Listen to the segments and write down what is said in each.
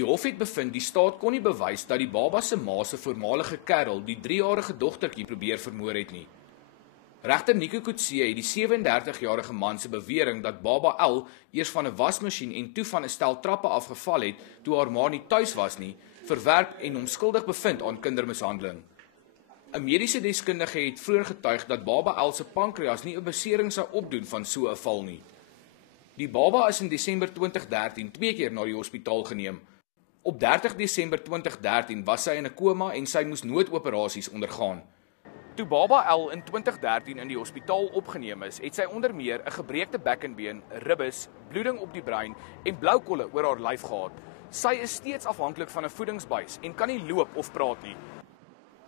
Die hof het bevind die staat kon nie bewys dat die baba se ma se voormalige kerel die 3-jarige dogtertjie probeer vermoor het nie. Regter Nico Coetzee het die 37-jarige man se bewering dat baba L eers van 'n wasmasjien en toe van 'n stel trappe afgeval het toe haar ma nie tuis was nie, verwerp en hom skuldig bevind aan kindermishandeling. 'n Mediese deskundige het vroeër getuig dat baba L se pankreas nie 'n besering sou opdoen van so 'n val nie. Die baba is in Desember 2013 2 keer na die hospitaal geneem. Op 30 Desember 2013 was sy in 'n koma en sy moes noodoperasies ondergaan. Toe baba L in 2013 in die hospitaal opgeneem is, het sy onder meer 'n gebreekte bekkenbeen, ribbes, bloeding op die brein en bloukolle oor haar lyf gehad. Sy is steeds afhanklik van 'n voedingsbuis en kan nie loop of praat nie.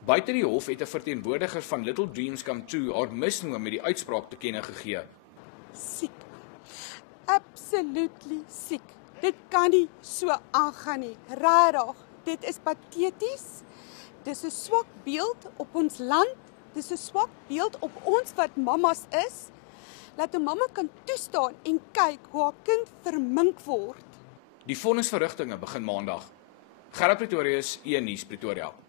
Buite die hof het 'n verteenwoordiger van Little Dreams Come True haar misnoë met die uitspraak te kenne gegee. Siek. Absolutely siek. Dit kan nie so aangaan nie. Rarig. Dit is pateties. Dis 'n swak beeld op ons land. Dis 'n swak beeld op ons wat mammas is. Laat 'n mamma kan toestaan en kyk hoe haar kind vermink word. Die vonnisverrigtinge begin maandag. Gerard Pretorius, E-nuus Pretoria.